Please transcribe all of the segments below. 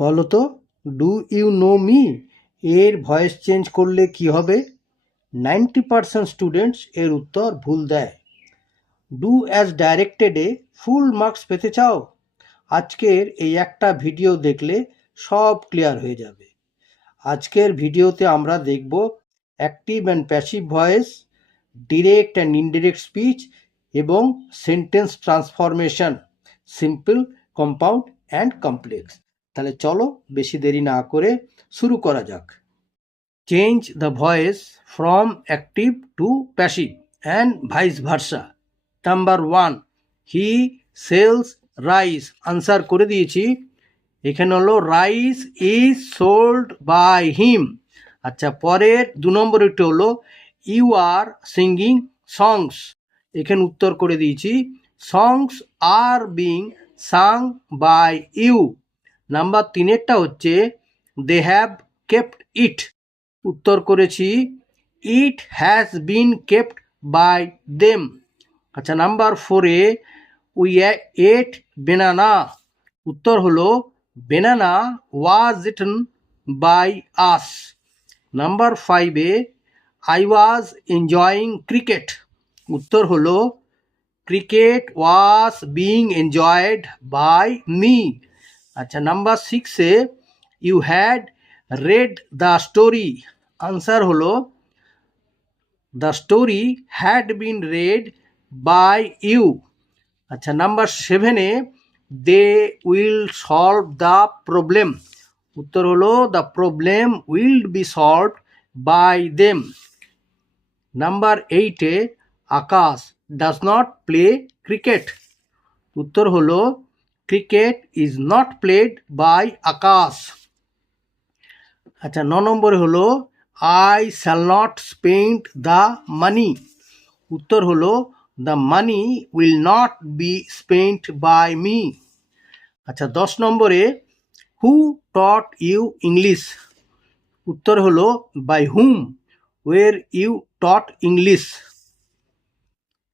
বলো তো, do you know me এর ভয়েস চেঞ্জ করলে কি হবে? 90% স্টুডেন্টস এর উত্তর ভুল দেয়। ডু অ্যাজ ডাইরেক্টেডে ফুল মার্কস পেতে চাও? আজকের এই একটা ভিডিও দেখলে সব ক্লিয়ার হয়ে যাবে। আজকের ভিডিওতে আমরা দেখব active and passive voice, direct and indirect speech এবং sentence transformation, simple, compound and complex. তাহলে চলো বেশি দেরি না করে শুরু করা যাক। Change the voice from active to passive and vice versa. Number 1, he sells rice. Answer করে দিয়েছি। এখানে হলো rice is sold by him. আচ্ছা, পরের 2 নম্বর একটু হলো ইউ আর সিঙ্গিং সংস। এখানে উত্তর করে দিয়েছি songs are being sung by you. Number 3-এরটা হচ্ছে দে হ্যাভ কেপ্ট ইট। উত্তর করেছি it has been kept by them. আচ্ছা, নাম্বার 4-এ উই এট বেনানা। উত্তর হলো banana was eaten by us. Number 5-এ আই ওয়াজ এনজয়িং ক্রিকেট। উত্তর হলো cricket was being enjoyed by me. আচ্ছা, নাম্বার 6-এ you had read the story. Answer হলো the story had been read by you. আচ্ছা, number 7-এ they will solve the problem. উত্তর হলো the problem will be solved by them. Number 8-এ Akash does not play cricket. উত্তর হলো cricket is not played by Akash. আচ্ছা, 9 নম্বরে হলো I shall not spend the money. উত্তর হলো the money will not be spent by me. আচ্ছা, 10 নম্বরে হু টট ইউ ইংলিশ। উত্তর হলো by whom were you taught English.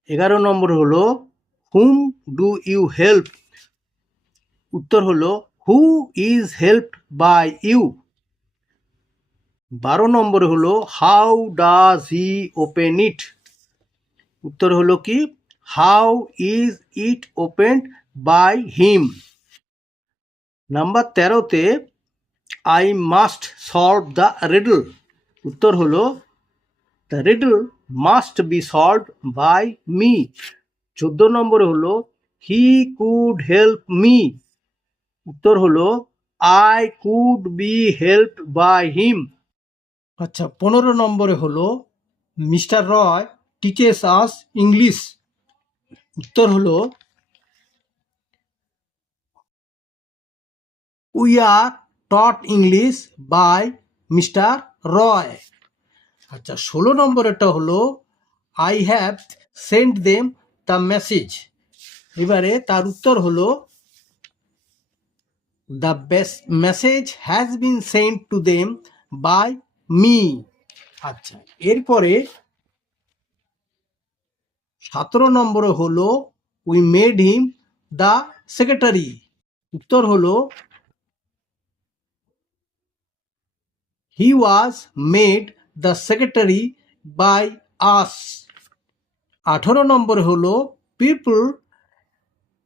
11 নম্বর হলো হুম ডু ইউ হেল্প। উত্তর হলো who is helped by you. 12 নম্বরে হলো how does he open it. উত্তর হলো কি how is it opened by him. Number 13-তে I must solve the riddle. উত্তর হলো the riddle must be solved by me. 14 নম্বরে হলো হি কুড হেল্প মি। উত্তর হলো I could be helped by him. আচ্ছা, 15 নম্বরে হলো mister Roy teaches us English. উত্তর হলো we are taught English by mister Roy. আচ্ছা, 16 নম্বরেরটা হলো I have sent them the message. এবারে তার উত্তর হলো the message has been sent to them by me. আচ্ছা, এরপরে 17 নম্বরে হলো we made him the secretary. উত্তর হলো he was made the secretary by us. 18 নম্বরে হলো পিপল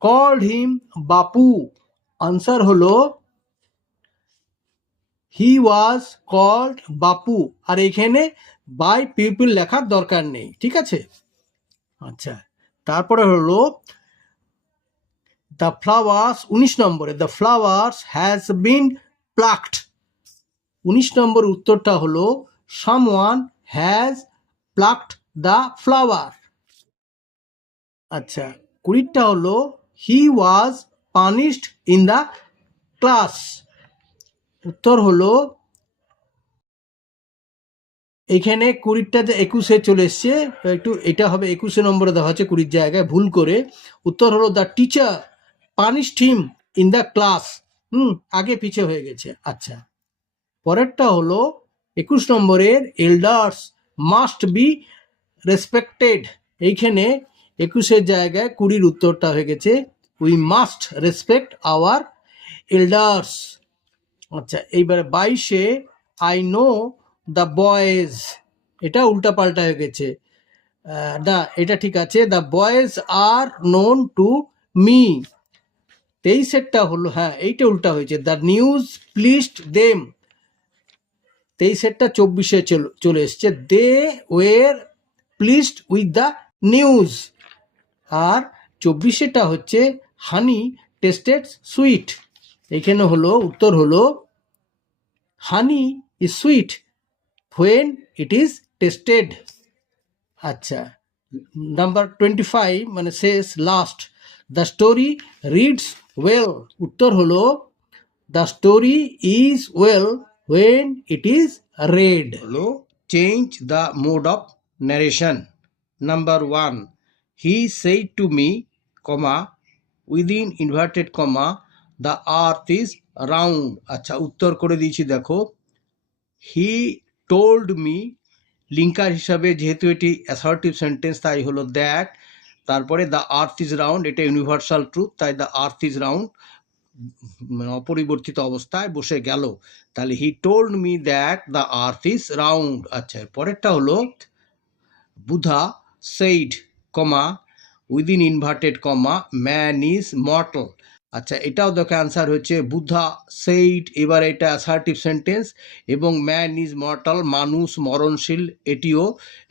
কল্ড হিম বাপু। আনসার হলো হি ওয়াজ কল্ড বাপু। আর এখানে বাই পিপল লেখার দরকার নেই, ঠিক আছে। আচ্ছা, তারপরে হলো দ্য ফ্লাওয়ার্স। 19 নম্বরে the flowers has been plucked. 19 নম্বর উত্তরটা হলো someone has plucked the flower. আচ্ছা, 20টা হলো he was punished in the class. উত্তর হলো এখানে 20টাতে 21-এ চলে এসছে, একটু এটা হবে 21 নম্বরে দেওয়া হচ্ছে 20 জায়গায় ভুল করে। উত্তর হলো the teacher punished him in the class. আগে পিছে হয়ে গেছে। আচ্ছা, পরেরটা হলো 21 নম্বরের এল্ডার্স মাস্ট বি রেসপেক্টেড। এইখানে 21-এর জায়গায় 20-র উত্তরটা হয়ে গেছে we must respect our elders. আচ্ছা, এইবারে 22-এ আই নো দ্য বয়েজ, এটা উল্টা পাল্টা হয়ে গেছে। না, এটা ঠিক আছে, the boys are known to me. 23-এরটা হলো, হ্যাঁ এইটা উল্টা হয়েছে, দ্য নিউজ প্লিজড দেম। 23-এরটা 24-এ চলে এসছে, they were pleased with the news. আর 24-এটা হচ্ছে হানি টেস্টেড সুইট। এখানে হলো উত্তর হলো honey is sweet when it is tasted. আচ্ছা, নাম্বার 25 মানে শেষ, last, the story reads well. উত্তর হলো the story is well when it is read. হলো change the mode of narration. Number 1, he said to me, comma, within inverted comma, the earth is round. আচ্ছা, উত্তর করে দিয়েছি দেখো, হি told me, linker হিসাবে যেহেতু এটি অ্যাসার্টিভ সেন্টেন্স তাই হলো দ্যাট, তারপরে দ্য আর্থ ইজ রাউন্ড, এটা ইউনিভার্সাল ট্রুথ, তাই দ্য আর্থ ইজ রাউন্ড অপরিবর্তিত অবস্থায় বসে গেল, তাহলে he told me that the earth is round. আচ্ছা, পরেরটা হলো Buddha said, comma, within inverted comma, man is mortal. আচ্ছা, এটাও দেখো অ্যান্সার হচ্ছে বুদ্ধা সেইড, এবার এটা অ্যাসার্টিভ সেন্টেন্স, এবং ম্যান ইজ মর্টাল, মানুষ মরণশীল, এটিও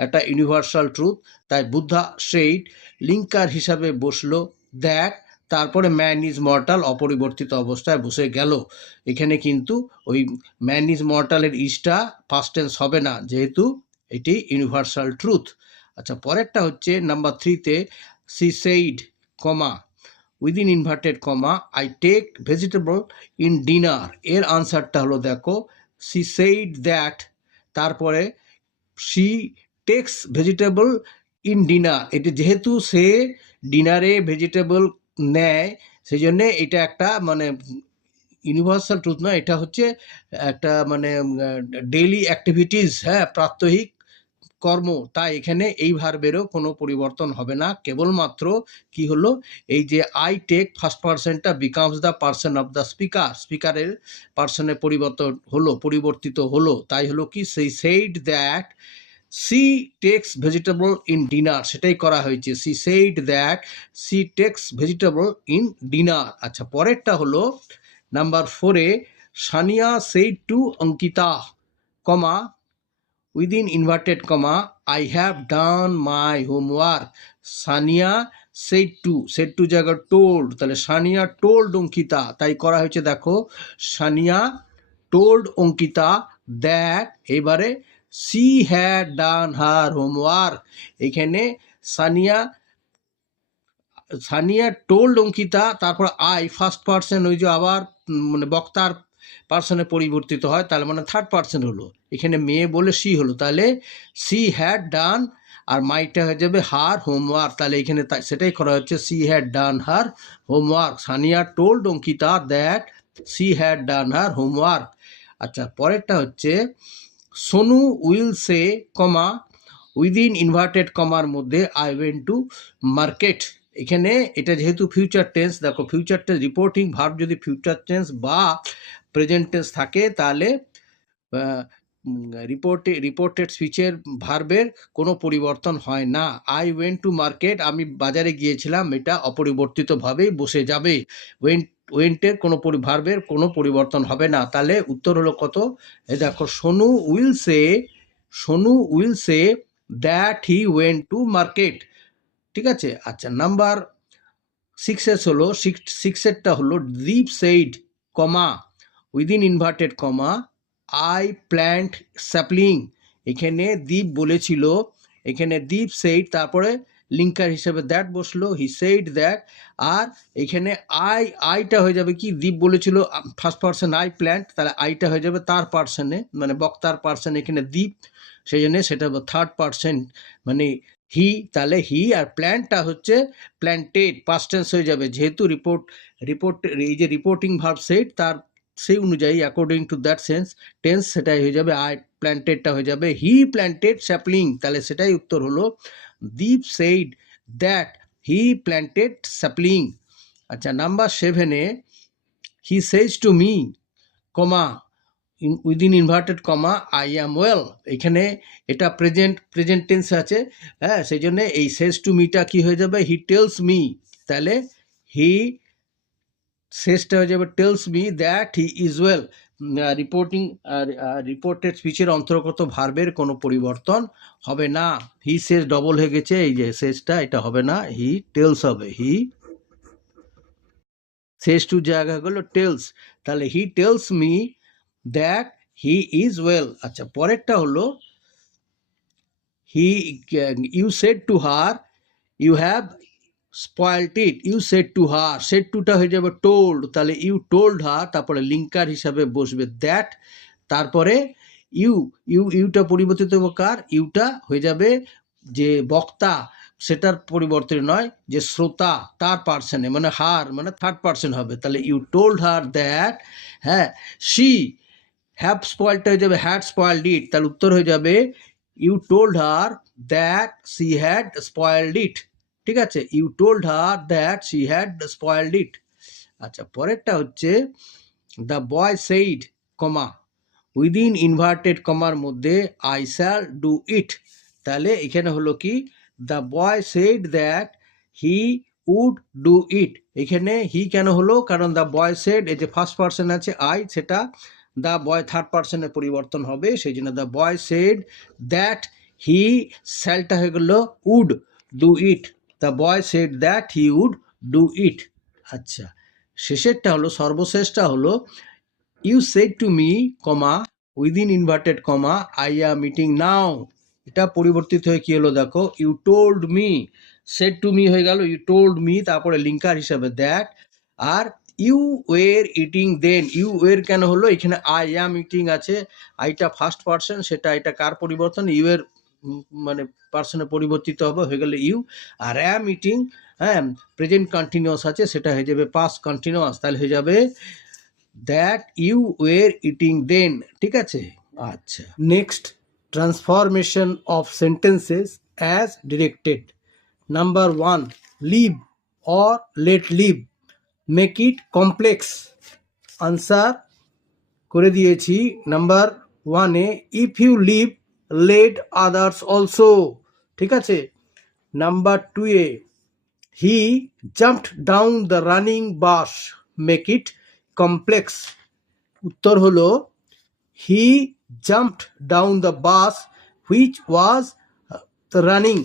একটা ইউনিভার্সাল ট্রুথ, তাই বুদ্ধা সেইড লিঙ্কার হিসাবে বসলো দ্যাট, তারপরে ম্যান ইজ মর্টাল অপরিবর্তিত অবস্থায় বসে গেল। এখানে কিন্তু ওই ম্যান ইজ মর্টালের ইজটা পাস্ট টেন্স হবে না, যেহেতু এটি ইউনিভার্সাল ট্রুথ। আচ্ছা, পরেরটা হচ্ছে নাম্বার 3-তে, she said, comma, within inverted comma, I take vegetable in dinner. এর আনসারটা হলো দেখো, সি সেইড দ্যাট, তারপরে she takes vegetable in dinner, এটি যেহেতু সে ডিনারে ভেজিটেবল নেয় সেই জন্যে এটা একটা মানে ইউনিভার্সাল ট্রুথ নয়, এটা হচ্ছে একটা মানে ডেইলি অ্যাক্টিভিটিস, হ্যাঁ, প্রাত্যহিক কর্ম, তাই এখানে এই ভার্বেরও কোনো পরিবর্তন হবে না, কেবলমাত্র কি হলো, এই যে আই টেক ফার্স্ট পার্সনটা becomes the person of the speaker, স্পিকারের পার্সনের পরিবর্তিত হলো, তাই হলো কি, she said that she takes vegetable in dinner, সেটাই করা হয়েছে, she said that she takes vegetable in dinner. আচ্ছা, পরেরটা হলো নাম্বার 4-এ, Sania said to Ankita, comma, within inverted comma, I have done my homework. Sania said to জায়গায় টোল্ড, তাহলে Sania told Ankita, তাই করা হয়েছে দেখো, সানিয়া টোল্ড অঙ্কিতা দ্যাট, এবারে she had done her homework. এখানে সানিয়া টোল্ড অঙ্কিতা, তারপর আই ফার্স্ট পার্সন, ওই যে আবার মানে বক্তার পার্সনে পরিবর্তিত হয়, তাহলে মানে থার্ড পার্সন হলো, এখানে মেয়ে বলে সি হলো, তাহলে সি হ্যাড ডান, আর মাইটা হয়ে যাবে হার হোমওয়ার্ক, তাহলে এখানে সেটাই করা হচ্ছে, she had done her homework, Sania told Ankita that she had done her homework. আচ্ছা, পরেরটা হচ্ছে Sonu will say, comma, within inverted কমার মধ্যে আই ওয়েন্ট টু মার্কেট। এখানে এটা যেহেতু ফিউচার টেন্স, দেখো ফিউচার টেন্স রিপোর্টিং ভার্ব যদি ফিউচার টেন্স বা প্রেজেন্ট টেন্স থাকে তাহলে রিপোর্টেড স্পিচের ভার্বের কোনো পরিবর্তন হয় না। আই ওয়েন্ট টু মার্কেট, আমি বাজারে গিয়েছিলাম, এটা অপরিবর্তিতভাবেই বসে যাবে, ওয়েন্টের কোনো ভার্বের কোনো পরিবর্তন হবে না, তাহলে উত্তর হলো কত, এই দেখো, Sonu will say that he went to market, ঠিক আছে। আচ্ছা, নাম্বার 6 হলো, 6-এরটা হলো, Deep said, comma, within inverted comma, I plant sapling. এখানে দীপ বলেছিল, এখানে দীপ সেইড, তারপরে লিঙ্কার হিসেবে দ্যাট বসলো, হি সেইড দ্যাট, আর এখানে আইটা হয়ে যাবে কি, দীপ বলেছিল ফার্স্ট পার্সন আই প্ল্যান্ট, তাহলে আইটা হয়ে যাবে তার পার্সনে, মানে বক্তার পার্সন, এখানে দীপ, সেই জন্য সেটা থার্ড পার্সন মানে হি, তাহলে হি, আর প্ল্যান্টটা হচ্ছে প্ল্যান্টেড, পাস্ট টেন্স হয়ে যাবে, যেহেতু এই যে রিপোর্টিং ভার্ব সেইড, তার সেই অনুযায়ী অ্যাকর্ডিং টু দ্যাট টেন্স সেটাই হয়ে যাবে, আই প্ল্যান্টেডটা হয়ে যাবে হি প্ল্যান্টেড স্যাপলিং, তাহলে সেটাই উত্তর হলো, Deep said that he planted sapling. আচ্ছা, নাম্বার 7-এ, he says to me, comma within inverted comma I am well, এখানে এটা প্রেজেন্ট টেন্স আছে, হ্যাঁ, সেই জন্য এই সেজ টু মিটা কি হয়ে যাবে, হি টেলস মি, তাহলে হি শেষটা হয়ে যাবে tells me that he is well. Reported স্পিচের অন্তর্গত ভার্বের কোনো পরিবর্তন হবে না। হি সেজ ডবল হয়ে গেছে, এই যে শেষটা এটা হবে না, হি টেলস হবে, হি শেষ টু জায়গা হলো টেলস, তাহলে he tells me that he is well. আচ্ছা, পরেরটা হলো you said to her you have spoiled it, you said to her, said টুটা হয়ে যাবে টোল্ড, তাহলে ইউ টোল্ড হার, তারপরে লিঙ্কার হিসাবে বসবে দ্যাট, তারপরে ইউটা পরিবর্তিত হবে কার, ইউটা হয়ে যাবে যে বক্তা সেটার পরিবর্তন নয়, যে শ্রোতা তার পার্সনে, মানে হার মানে থার্ড পার্সন হবে, তাহলে ইউ টোল্ড হার দ্যাট, হ্যাঁ, শি হ্যাভ স্পয়েলডটা হয়ে যাবে হ্যাড স্পয়েলড ইট, তাহলে উত্তর হয়ে যাবে you told her that she had spoiled it. ঠিক আছে, you told her that she had spoiled it. আচ্ছা, পরেরটা হচ্ছে the boy said comma within inverted কমার মধ্যে আই শ্যাল ডু ইট, তাহলে এখানে হলো কি the boy said that he would do it, এখানে হি কেন হলো, কারণ দ্য বয় সেইড এই যে ফার্স্ট পার্সন আছে আই, সেটা দ্য বয় থার্ড পার্সনের পরিবর্তন হবে, সেই জন্য the boy said that he শ্যালটা হয়ে গেল would do it, the boy said that he would do it. আচ্ছা, শেষেরটা হলো সর্বশেষটা হলো you said to me comma within inverted comma I am meeting now, এটা পরিবর্তিত হয়ে কি হলো দেখো, you told me, said to me হয়ে গেল ইউ টোল্ড মি, তারপরে লিঙ্কার হিসাবে দ্যাট, আর you were eating then, you were কেন হলো, এখানে আই অ্যাম ইটিং আছে, আইটা ফার্স্ট পার্সন, সেটা এটা কার পরিবর্তন, ইউ এর মানে পার্সনে পরিবর্তিত হবে, হয়ে গেলে ইউ, আর অ্যাম ইটিং, হ্যাঁ, প্রেজেন্ট কন্টিনিউয়াস আছে, সেটা হয়ে যাবে পাস্ট কন্টিনিউয়াস, তাহলে হয়ে যাবে that you were eating then. ঠিক আছে, আচ্ছা, next transformation of sentences as directed. Number 1, live or let live, make it complex. Answer করে দিয়েছি নাম্বার 1-এ, if you live let others also. ঠিক আছে, নাম্বার 2-এ, he jumped down the running bus, make it complex. উত্তর হলো হি jumped down the bus which was running.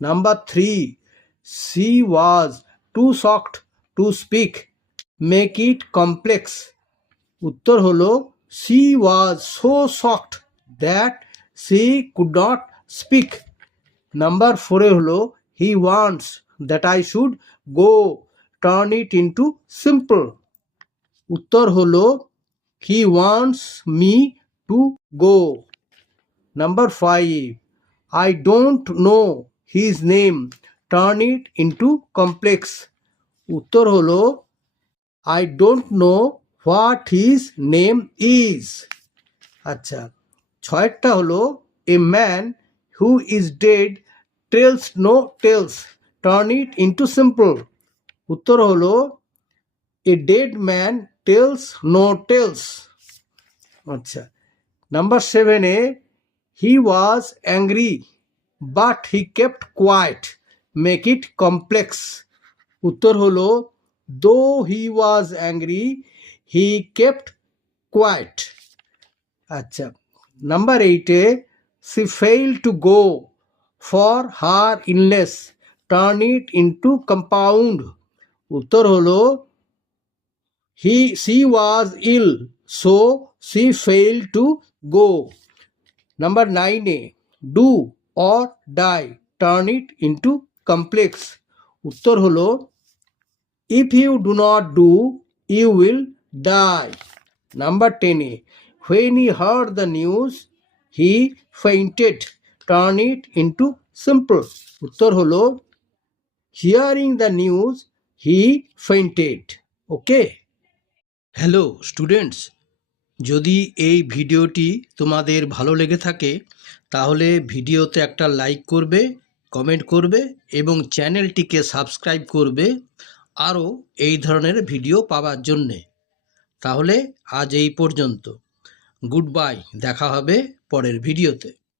Number 3, she was too shocked to speak, make it complex. উত্তর হলো she was so shocked that she could not speak. Number 4-এ হলো he wants that I should go, turn it into simple. উত্তর হলো he wants me to go. Number 5, I don't know his name, turn it into complex. উত্তর হলো I don't know what his name is. আচ্ছা, 6টা হলো a man who is dead tells no tales, turn it into simple. উত্তর হলো a dead man tells no tales. আচ্ছা, number 7-এ, he was angry but he kept quiet, make it complex. উত্তর হলো though he was angry he kept quiet. আচ্ছা, number 8-এ, she failed to go for her illness, turn it into compound. উত্তর হলো she was ill so she failed to go. Number 9-এ, do or die, turn it into complex. উত্তর হলো if you do not do you will die. Number 10-এ, when he heard the news he fainted, turn it into simple. উত্তর হলো hearing the news he fainted. Okay. Hello students, যদি এই ভিডিওটি তোমাদের ভালো লেগে থাকে তাহলে ভিডিওতে একটা লাইক করবে, কমেন্ট করবে এবং চ্যানেলটিকে সাবস্ক্রাইব করবে আরও এই ধরনের ভিডিও পাওয়ার জন্যে। তাহলে আজ এই পর্যন্ত। গুড বাই, দেখা হবে পরের ভিডিওতে।